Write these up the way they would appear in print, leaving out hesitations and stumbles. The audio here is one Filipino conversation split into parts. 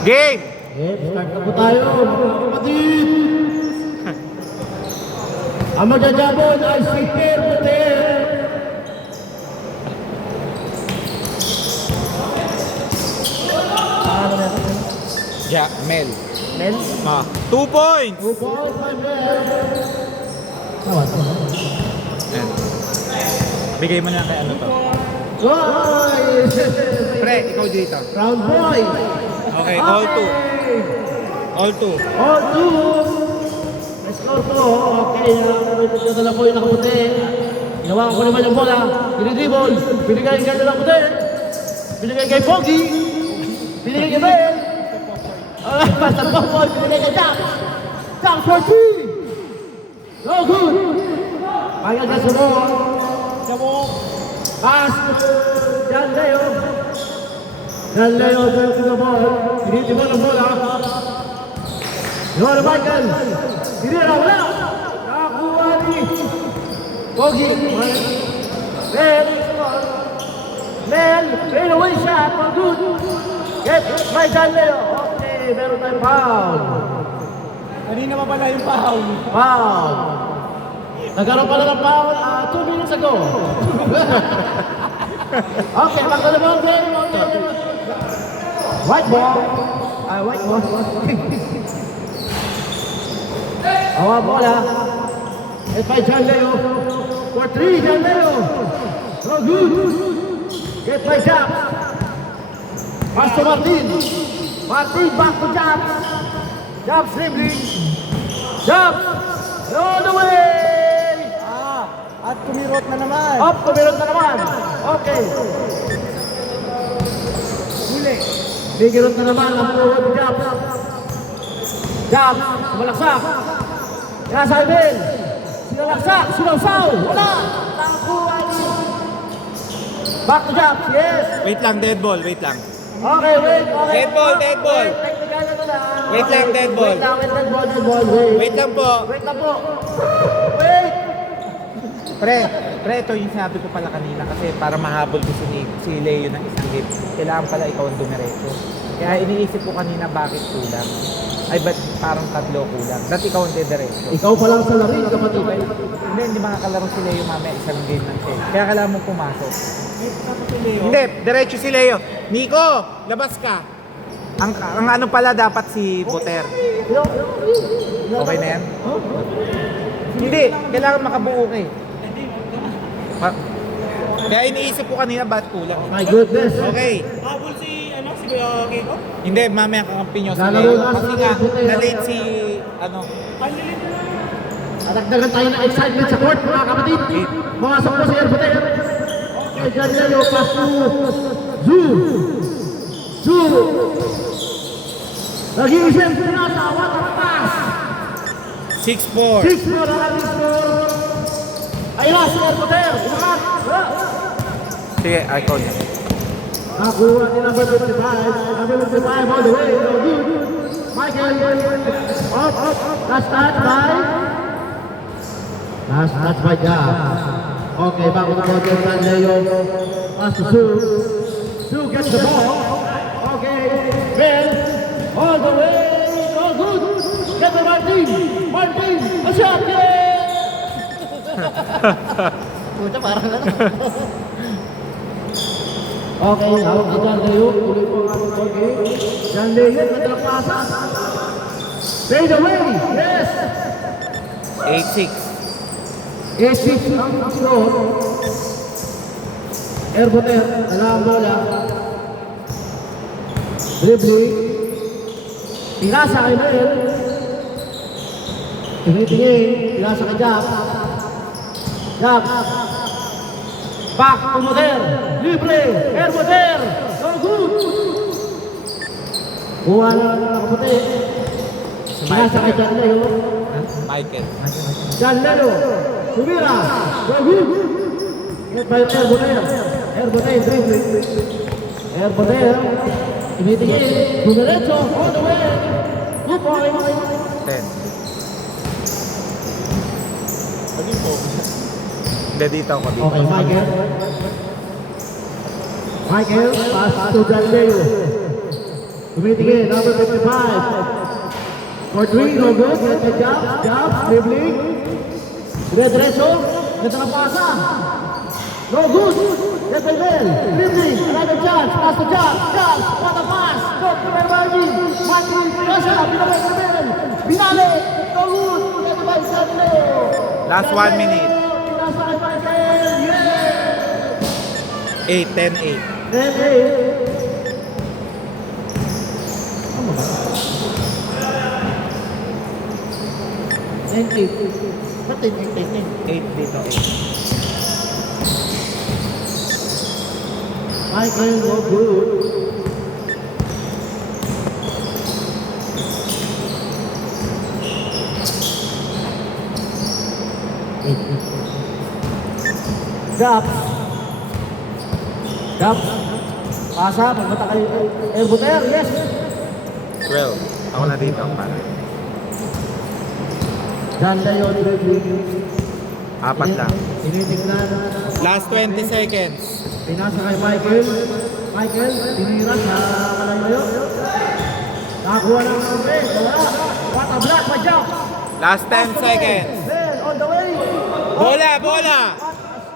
Game! Start na po tayo, mga kapatid. Ang magjajabon ay si Permuter. Yeah, Mel. Mel? 2 points! 2 points by Mel. Tawad ko. Ayan. Bigay mo na kay ano to. Boys! Pre, ikaw dito. Round boy. Okay, all 2. All 2. All two. Let's go to. Okay, nadala po yung nakaputi. Ginawa ko naman yung bola. Binidribble. Binigay kay nakaputi. Binigay kay Pogi. Binigay kay Mel. Alright, basta po po. Binigay kay Jack. Jack for 3. No good. Kaya ka sa ball. Pass. Yan Leo. Yan Leo. Yan to the ball. Binidribble ang bola. Yun, Michael! Hindi na wala! Nakakuha ni Pogi! Mel! Fail away shot! For good! Get Michael Leo! Okay, meron tayong foul! Kanina pa pala yung foul. Foul! Nagkaroon pala ng foul 2 minutes ago! Okay, back to the ball game! White ball! White ball! Awa bola. It's by John Leo. For 3, John Leo. So good. Get by Japs. Pass to Martin. Martin back to Japs. Japs dribbling. Japs. All the way. At kumirot na naman. Up, kumirot na naman. Okay. Huli. Bigirot na naman ang forward ni Japs. Japs, sumalaksak. Nasa Ibel. Sinalaksak, sinawsaw. Wala. Nakakuha ni. Back to Japs, yes. Wait lang, dead ball. Wait lang. Okay, wait. Okay. Dead ball, dead ball. Technical na lang. Wait lang, dead ball. Wait lang, dead ball. Wait. Wait lang po. Wait lang po. Wait. Pre, ito yung sinabi ko pala kanina kasi para mahabol ko si Leo ng isang game. Kailangan pala ikaw ang dumiretso. Kaya iniisip ko kanina bakit kulang. Ay, ba't parang 3 kulang? Ba't ikaw ang diretso? Ikaw pa lang sa lari, kapatid. Hindi makakalaro si Leo mamaya isang game ng set. Kaya kailangan mong pumasok. Hindi, diretso si Leo. Nico, labas ka. Ang ano pala dapat si Boter. Okay na yan? Hindi, kailangan makabuo ka eh. Kaya iniisip ko kanina ba't kulang. My goodness. Okay. Habol si Kuya Kiko? Hindi, mamaya kakampi nyo si Lalaro Leo. na Kasi si nga, Boter. na-late si, Adagdagan tayo ng excitement sa court, mga kapatid. Pumasok po si Erboter. Okay, John Leo, pass to Zoo. Nag-iisip na sa awat ang pass. 6-4. 6-4 ang ating score. Ayun na, si Erboter. Umakat. Sige, icon niya. Nakuha ni number 55. Number 55 all the way. No good. Michael. Up. Last touch by Jab. Okay, bago na po John Leo. Pass to Sue. Sue gets the ball. Okay. Bell. All the way. No good. Get the Martin. A shot. Puta, parang ano. Okay, hawak si John Leo. Tuloy po ang ating ball game. John Leo, madalang pasa. Fade away. Yes. 8-6. 8-6 ang score. Erboter, dala ang bola. Dribbling. Pinasa kay Mel. Tingin. Pinasa kay Jack. Back to Moter. Libre. Erboter. So good. Kuha na nakaputi. Pinasa kay John Leo. Michael. John Leo. Sumira. So good. Get by Erboter. Erboter dribbling. Erboter. Tumitingin. Dumiretso. All the way. 2 points. 10. Hindi, dito ako. Dito. Okay, Michael, pass to John Leo. Tumitingin, number 55. For 3, no good. Jab, dribbling. Dire-diretso. Ganda ng pasa. No good. Get by Bell. Dribbling. Another chance. Pass to Jab. What a pass. Go to Mermagi. Mati. Pasa. Binabay sa Bell. Binali. No good. Get by Sanleo. Last 1 minute. Pinasa kay Michael. Yeah. 8, 10-8. Then, Ba't 8 dito, 8. Michael, no good. Gap. Pasa, pagmata kay Buter, yes. 12. Ako na dito, para. Ganda yun, dribbling. 4 lang. Tinitignan. Last 20 seconds. Pinasa kay Michael. Tinira sa malayo. Nakakuha ng kampe. Wala. What a block by Jack. Last 10 seconds. Bell on the way. Bola!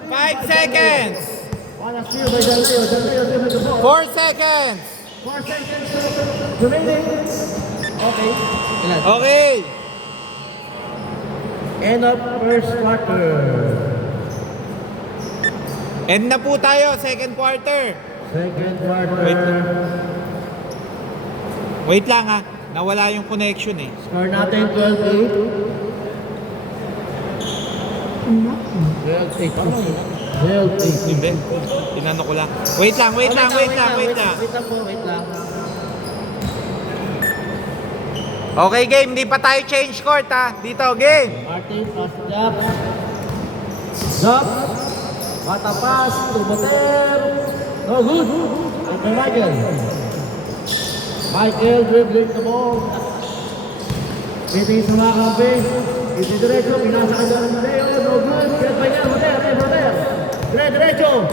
5 seconds. Wala steal by Jaleo. Dribble the ball. 4 seconds. 4 seconds remaining. Okay. Okay. End of first quarter. End na po tayo, second quarter. Second quarter. Wait lang ha. Nawala yung connection eh. Score natin 12-8. 12-8. Hindi. Tinano ko lang. Wait lang. Wait lang po. Okay game, di pa tayo change court ha. Dito, game. Martin, pass to Jab. Bata pass to Buter. No good. Okay, Michael dribbling the ball. Piting sa mga kampi. Piting diretso. Pinasa ka dyan ng Leo. No good. Get by yan. Buter. Diretso.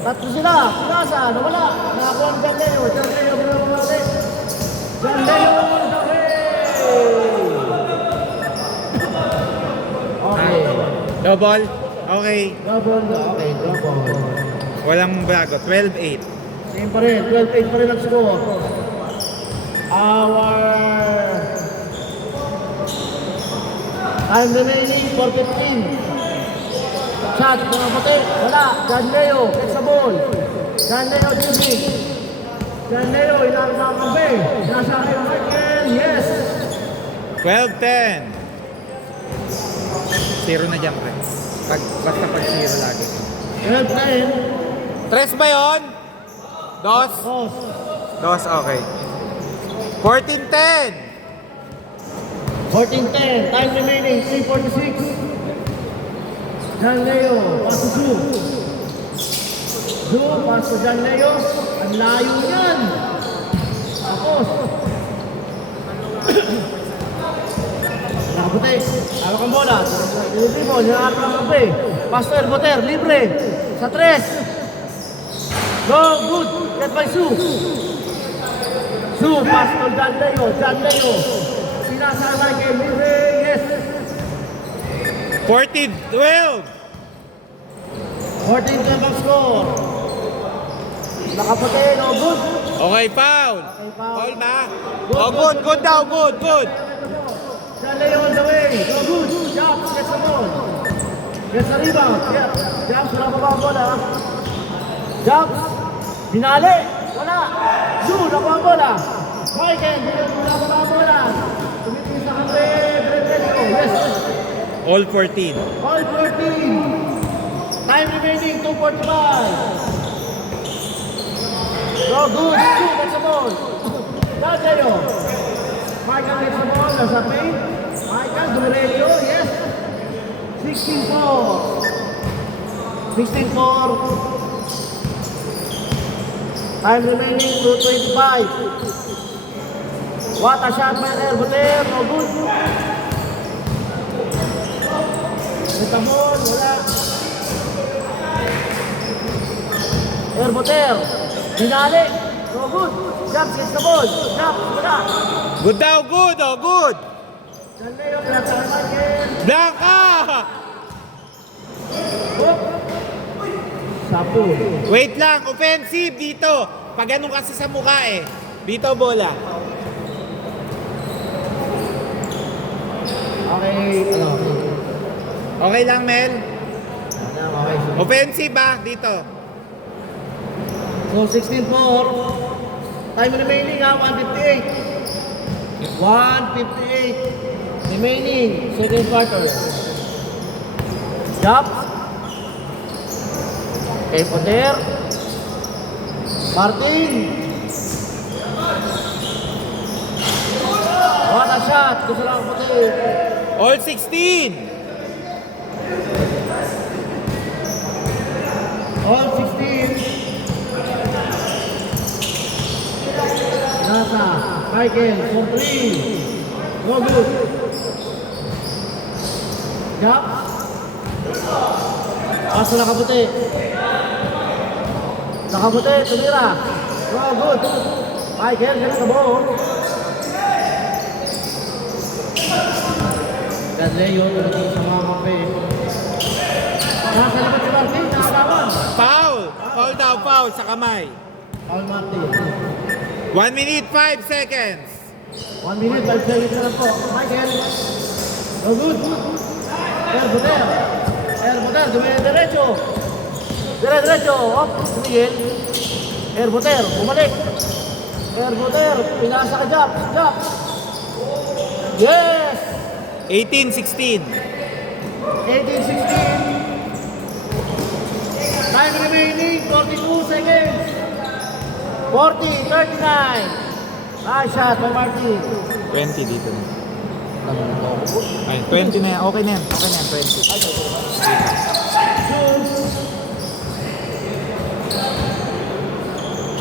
Tatlo sila. Pinasa. Nawala. Nakakuha ng Jan Leo. Jan Leo. Okay. Double. Okay. Double. Walang bago. 12-8. Same pa rin. 12-8 pa rin ang score. Our time remaining for 15. Shot. Mga puti. Wala. Jan Leo. Get sa ball. Jan Leo dribbling. Jan Leo. Ilang na ang kampi. Nasa kayo Michael. Yes. 12-10. 0 na dyan, friends. Basta pag 0 lagi. 12-10. 3 ba yun? 2? Dos. 2, okay. 14-10. 14-10. Time remaining. 3:46. Jan Leo. Pass to Zoo. Pass to Jan Leo. Ang layo yan. Tapos. Nakaputi. Hawak ang bola. Libre mo. Nakakat ang kampi. Pastor Buter. Libre. Sa 3. Go. Good. Get by Sue. Pass to Jan Leo. Pinasa Michael. Libre. Yes. 14-12. 14-12 ang score. Nakaputi. No good. Okay, foul. foul. Foul ba? Oh, good. Good daw. Good. Jan Leo on the way. Go good. Jobs. Get the ball. Get the rebound. Jobs. Wala pa ba ang bola? Jobs. Binali. Wala. Sue. Wala pa ang bola. Michael. Wala pa ang bola. Tumitingin sa kampi. Yes. All 14. All 14. Time remaining. 2:45. Go good. Sue. Get the ball. Jan Leo. Michael gets the ball, nasa paint. Michael, dumiretso, yes. 16-4. 16-4. Time remaining, 2:25. What a shot by Buter, no good. Get the ball, wala. Buter, binali, no good. Jump, gets the ball. Jump, wala. Good daw, good, oh, good. Galileo, pinatahan Michael. Blanca! Hook. Sapo. Wait lang, offensive dito. Pag ganun kasi sa mukha eh. Dito bola. Okay, ano? Okay lang, Mel? Okay. Offensive ba? Dito. So, 16-4. Time remaining ha, 1:58. 1:58. Remaining, second quarter. Jump. Okay, Potter. Martin. What a shot. Gusto lang Potter. All 16. All 16. Nasa. Michael, from 3. No good. Jump. Paso nakabuti. Nakabuti, tumira. No good. Michael, ganun ka ball. Galileo, tumating sa mga mape. Nasa labas si Martin, nakakawan. Foul. Foul daw, foul sa kamay. Paul Martin. 1 minute, 5 seconds. 1 minute, 5 seconds na lang po. Michael. No good. Erboter. Erboter, diretso. Diretso. Hop, tumigil. Erboter, bumalik. Erboter, pinasa ka jump. Jump. Yes! 18-16. 18-16. Time remaining, 42 seconds. 40, 39. Nice shot by Martin. 20 dito na. Ay, 20 na yan. Okay na yan. Okay na yan, 20.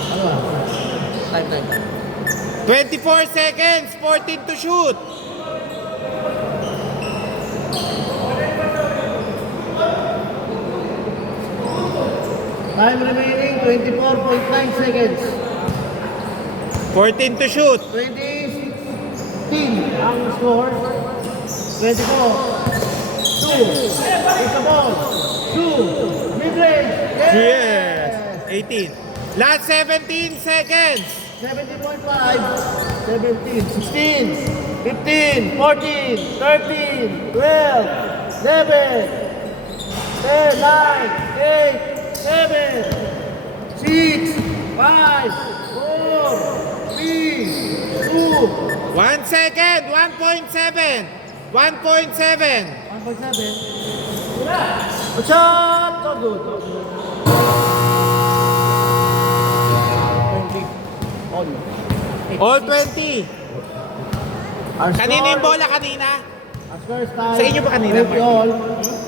Ano ba? Time. 24 seconds, 14 to shoot. Time remaining, 24.9 seconds. 14 to shoot. 20-16 ang score. 24. 2. It's the ball. 2. Mid-range. Yes. 18. Last 17 seconds. 17.5. 17. 16. 15. 14. 13. 12. 11. 10. 9. 8. 7, 6, 5, 4, 3, 2, 1 second. 1.7. 1.7. 1.7. Shot! So good. 20. On. All 20. Our Kanina yung score- bola kanina? Our score is tied. Sa inyo ba kanina, 20 all.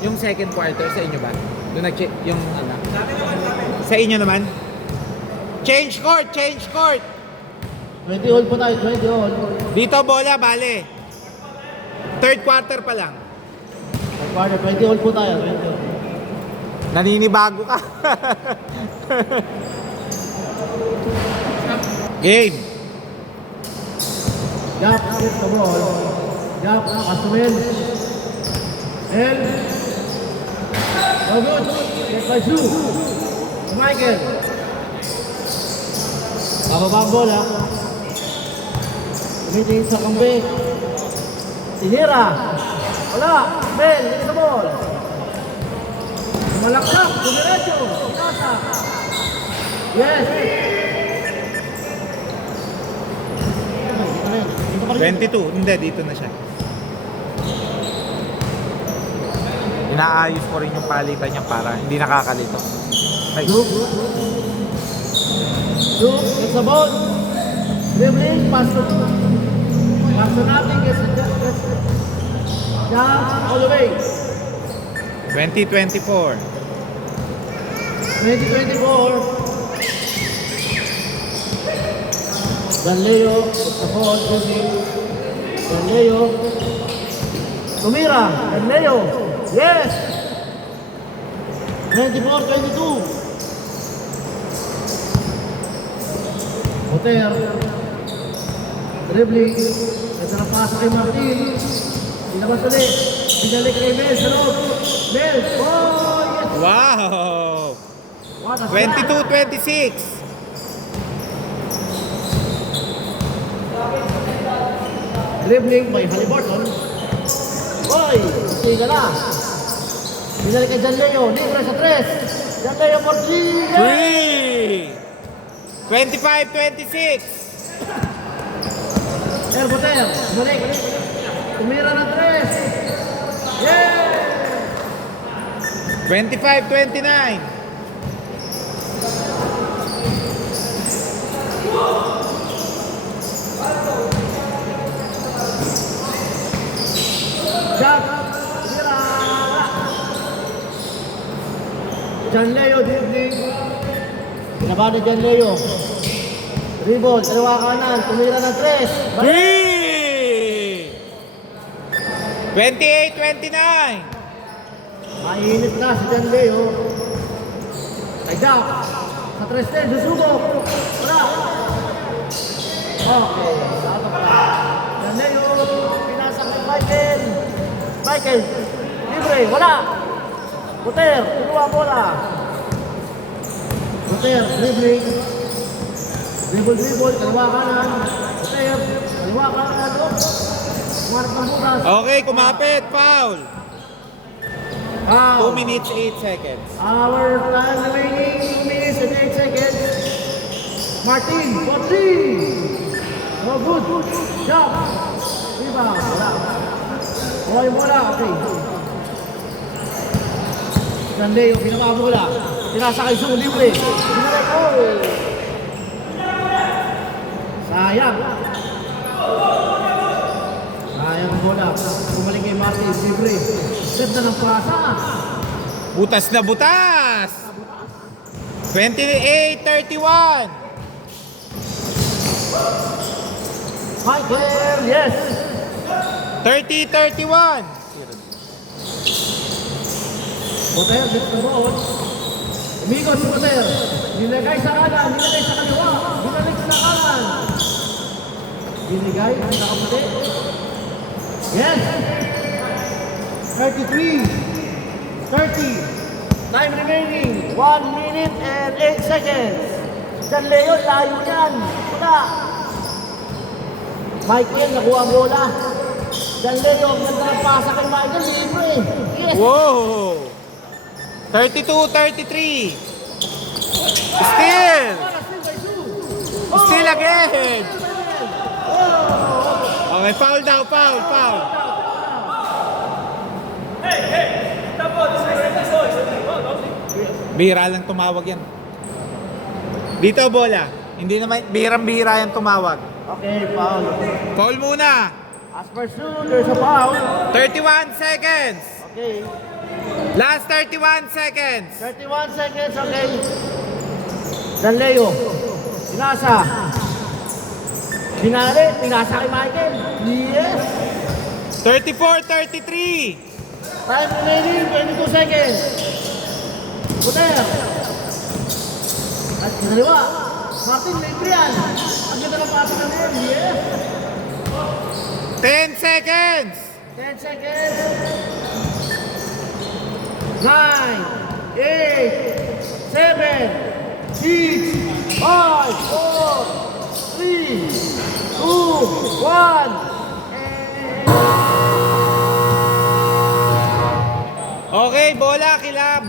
Yung second quarter, sa inyo ba? Doon nag-check yung ano? Sa inyo naman? Change court! Change court! 20 all po tayo. 20 all. Dito bola, bale. Third quarter pa lang. Third quarter. 20 all po tayo. 20 all. Naninibago ka. Game. Gap, hit the ball. Gap, Asumel. L. Oh, good. Get by Sue. Michael. Bababa ang bola. Tumitingin sa kambi. Tinira. Wala. Mel, hit the ball. Malaksak. Dumiretso. Pinasa. Yes. 22. Hindi, dito na siya. Inaayos ko rin yung palitan niya para hindi nakakalito. Ay. Look, gets the ball. Dribbling, pass to nothing, gets jump all the way. 2024. 2024. Galileo, gets the ball, dribbling. Galileo. Tumira, Galileo. Yes! 24-22. Buter. Dribbling. Ito na pasa kay Martin. Ilabas ulit. Binalik kay Mel sa loob. Mel. Oh, yes. Wow! What a shot. 22-26. Dribbling by Haliburton. Oy, siga na. Binalik kay John Leo. Libre sa 3. John Leo for 3. 25-26. Buter. Balik. Tumira ng 3. Yeah! 25-29. Jack. Tira. John Leo dribbling. Binaba ni John Leo. Dribble, dalawa kanan, tumira ng 3. 3! 28-29. Mainit na si John Leo. Ay Jack. Sa 3 din, susubok. Wala. Okay, sato pa. John Leo, pinasa kay Michael. Michael, libre, wala. Buter, pinuha bola. Buter, dribbling. Dribble, dalawa kanan. Buter, dalawa kanan. Kumarap ng butas. Okay, kumapit. Foul. Wow. 2 minutes, 8 seconds. Our time remaining 2 minutes and 8 seconds. Martin, for 3. Oh, good. Shot. Rebound. Wala. Okay, bola. Okay. Ganda yung pinaka bola. Tinasa kay Su, libre. Libre ko. Sayang. Sayang ang bola. Bumalik kay Martin, libre. Ganda ng pasa. Butas na butas. 28-31. Michael, yes. 30-31. Buter, gets the ball. Umikot si Buter. Nilagay sa kanan, nilagay sa kaliwa. Binalik sa kanan. Binigay ang nakaputi. Yes. 33. 30. Time remaining. 1 minute and 8 seconds. John Leo, layo yan. Wala. Michael, nakuha ang bola. John Leo, ang ganda ng pasa kay Michael. Libre. Yes. Whoa! 32-33. Still! Still again! Okay, foul daw, foul. Bihira lang tumawag yan. Dito, bola. Hindi naman, bihirang-bihira yan tumawag. Okay, foul. Foul muna. As per Sue, there's a foul. 31 seconds. Okay. Last 31 seconds. 31 seconds, okay. John Leo. Pinasa. Binali, pinasa kay Michael. Yes. 34-33. Time remaining, 22 seconds. Buter. At kinaliwa. Martin, libre yan. Ang ganda ng pasa na rin. Yes. 10 seconds. 10 seconds. 9, 8, 7, 6, 5, 4, 3, 2, 1. Okay, bola kila.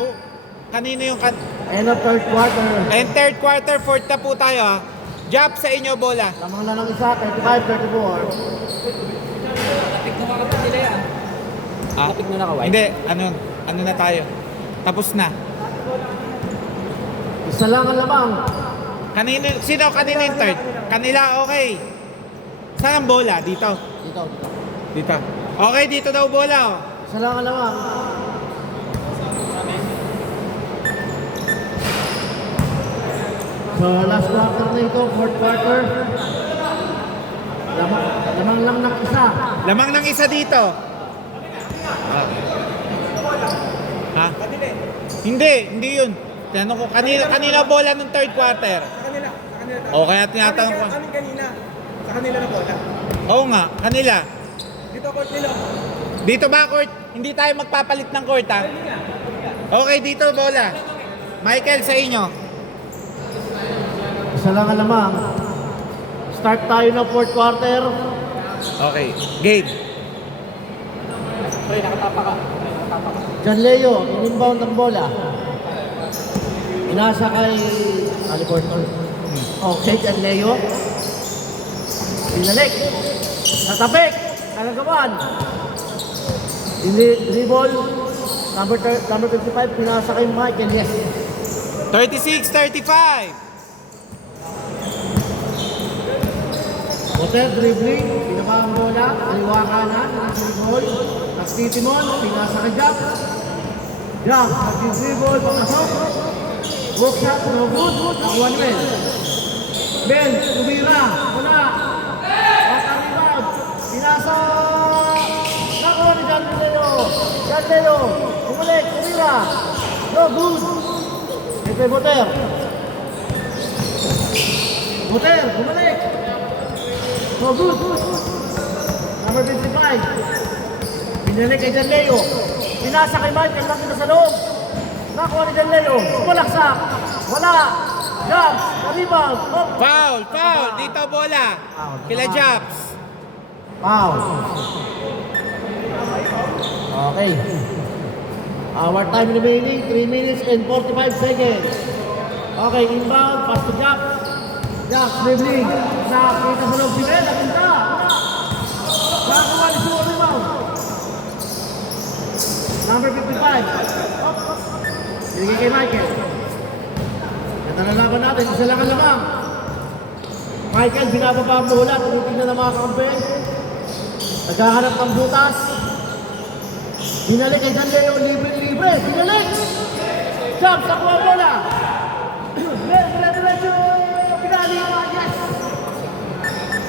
Kanino yung End of third quarter. And third quarter, fourth na po tayo ha. Job sa inyo, bola. Lamang na ng isa, 35-34. Ah, hindi, ano na tayo. Tapos na. Isa lang ang lamang. Sino yung third? Kanila, okay. Saan ang bola? Dito. Dito. Okay, dito daw bola. Oh. Isa lang ang lamang. So last quarter na ito, fourth quarter. Lamang lang ng isa. Lamang ng isa dito. Ha? Hindi yun. Tinanong ko, kanina bola ng third quarter. kanila. O kaya tinatanong ko. Kami kanina. Sa kanila na bola. Oo nga, kanila. Dito court nila. Dito ba court? Hindi tayo magpapalit ng court ha? Okay, dito bola. Michael, sa inyo. Isa lang ang lamang. Start tayo ng fourth quarter. Okay, game. John Leo, in-inbound ng bola. Inasa kay Aliporto. Okay, John Leo. Pinalik. Natapik. Kalagawan. Dribble. Number 55, pinasa kay Michael. Yes. 36-35. Hotel dribbling. Pinaka ang bola. Kaliwa kanan. Dribble. Nagtitimon. Pinasa kay Jack. Jack. Nag-dribble. Papasok. Hook shot. No good. Nakuha ni Ben. Ben. Tumira. Wala. At rebound. Pinasa. Nakuha ni John Leo. John Leo. Bumalik. Tumira. No good. Ito yung Boter. Boter. Bumalik. No good. Number 55. Pinalik kay John Leo. Pinasa kay Michael. Lang kita sa loob. Nakuha ni John Leo. Sumalaksak. Wala. Jump. Rebound. Hop. Foul, foul. Dito bola. Kila Japs. Foul. Okay. Our time remaining 3 minutes and 45 seconds. Okay, inbound, pass to Jack. Jack, dribbling. Nakakita sa loob si Ben, napunta. Nakakuha ni Suo, rebound. Number 55. Binigay kay Michael. Ito na laban natin, isa lang ang lamang. Michael, binababa ang bola, tinitingnan ng mga kampe. Naghahanap ng butas. Binalik kay John Leo, libre. Binalik! Jump, nakuha ang bola. Diretso, pinali pa, yes!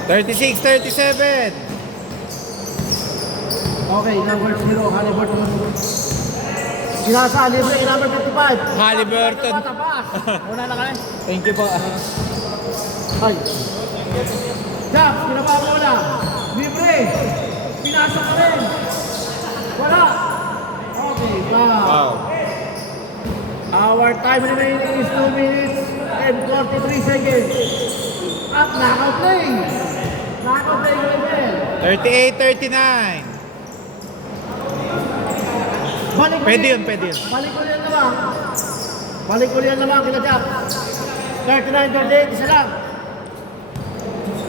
36-37. Okay, number 0, Halliburton. Sinasa, libre, number 55. Halliburton. Tapas. Una na kayo. Thank you po. Ay. Jump, pinaba ang bola. Libre. Pinasok ka rin. Wala. Okay, foul. Wow. Our time remaining is 2 minutes and 43 seconds. At knockout play. Knockout play ko rin. 38-39. Balik Pwede yun, pwede yun. Balik ko yan naman. Balik ko yan naman kila Jack. 39-38, isa lang.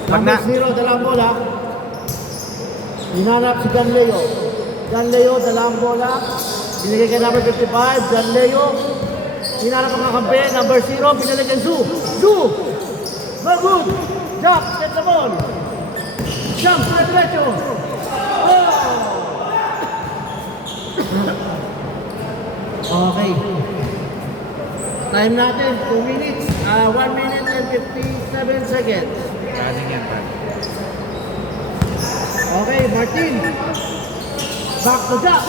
Pag Number na- 0, dalang bola. Hinanap si John Leo. John Leo, dalang bola. Binigay kay number 55, John Leo. Hinanap ang kakampi, number 0, binigay kay Zu. Zu! No good! Jack, get the ball. Jump, diretso. Oh! Okay. Time natin, 2 minutes. 1 minute and 57 seconds. Galing yan, pal. Okay, Martin. Back to Jack.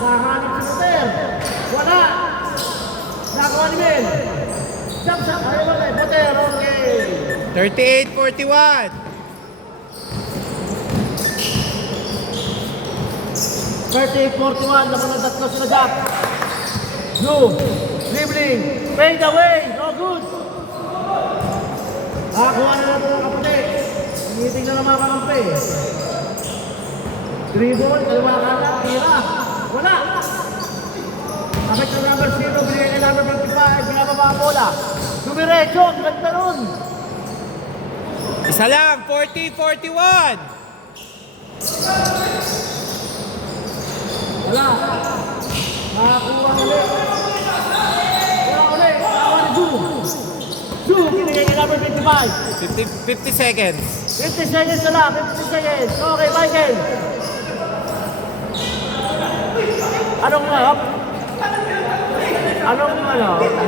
Nahanap si Boter. Wala. Nakuha ni Ben. Jump shot. Ayaw wala. Boter, okay. 38-41. 38-41. Naman ang tatlo sila Jack. Blue. Dribbling. Fade away. No good. Nakakuha na natin ang kaputi. Tinitingnan ng mga kakampi. Dribble, kaliwa kanan, tira. Wala. Kapit ng number 0, binigay kay number 55, binababa ang bola. Dumiretso, ganda nun. Isa lang, 40-41. Wala. Nakakuha ulit. Wala ulit. Nakakuha ni Ju. Ju, binigay kay number 55. 50 seconds. 50 seconds na lang, 50 seconds. Okay, Michael. Anong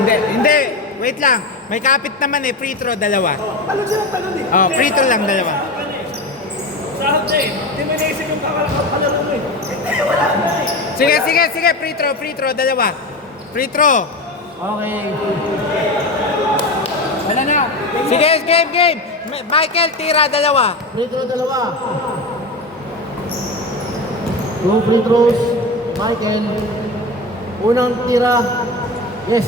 Hindi. Wait lang. May kapit naman eh. Free throw, dalawa. Talon silang talon eh. Oh, free throw lang, dalawa. Sa hati. Hindi mo naisip yung kakalaro mo eh. Sige. Free throw, dalawa. Free throw. Okay. Wala na. Sige, game. Michael, tira, dalawa. Free throw, dalawa. 2 free throws. Michael. Unang tira. Yes.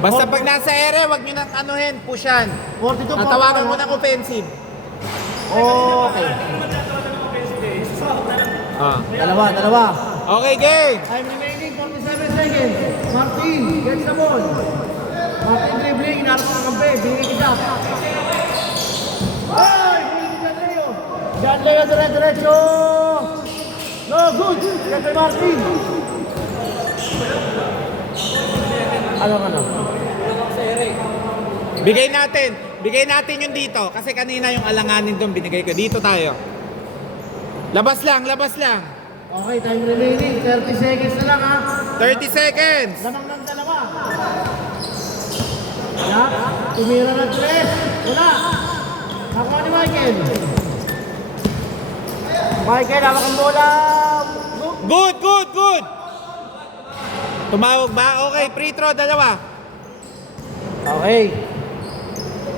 Basta pag nasa ere, wag nyo nang anuhin, pushan. 42 At tawagan mo ng offensive. Okay. Dalawa. Okay, game. Time remaining, 47 seconds. Martin, gets the ball. Martin dribbling, inarap ang kampe. Bingin kita. Ay! Bingin kita, Leo. John Leo, diretso. No, good. Get by Martin. Ano? Bigay natin yung dito. Kasi kanina yung alanganin doon binigay ko. Dito tayo. Labas lang. Okay, time remaining. 30 seconds na lang, ha? 30 seconds. Lamang ng dalawa. Jack, tumira ng 3. Wala. Nakuha ni Michael. Michael, hawak ang bola. Good. Tumawag ba? Okay, free throw, dalawa. Okay.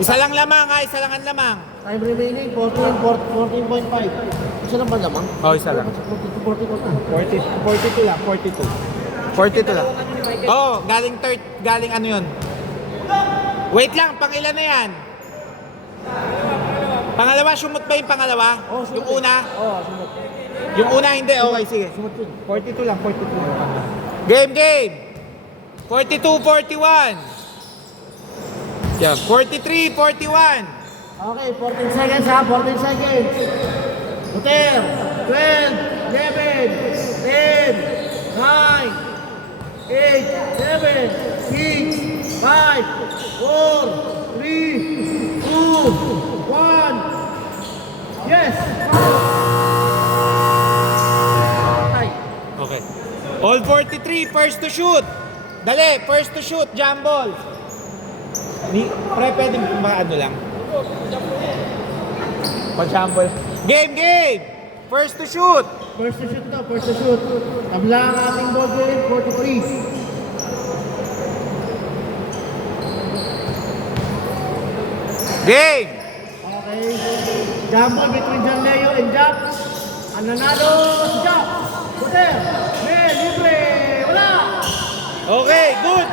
Isa lang lamang ha, isa lang ang lamang. Time remaining, 14.5. Isa lang ba lamang? Oh, isa lang. 42 lang. 42 lang. Oh, galing ano yun? Wait lang, pangilan na yan? Pangalawa, sumot ba yung pangalawa? Oh, Yung una? Oo, sumot. Yung una hindi, okay, sige. Sumot yun. 42 lang. Game. 42-41. Yeah, 43-41. Okay, 14 seconds, ha? 14 seconds. Hotel, 12, 11, 10, 9, 8, 7, 6, 5, 4, 3, 2, 1. Yes! Okay. All 43, first to shoot. Dali, first to shoot, jump ball. Pwede ano lang. Pa-jump ball. Game! First to shoot. First to shoot. Tabla ang ating ball game, 43. Game! Okay. Jumble between John Leo and Jack. Ang nanalo si Jack. Hotel, Mel, libre. Wala. Okay, good.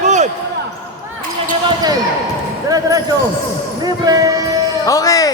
Hindi na Diretso. Libre. Okay.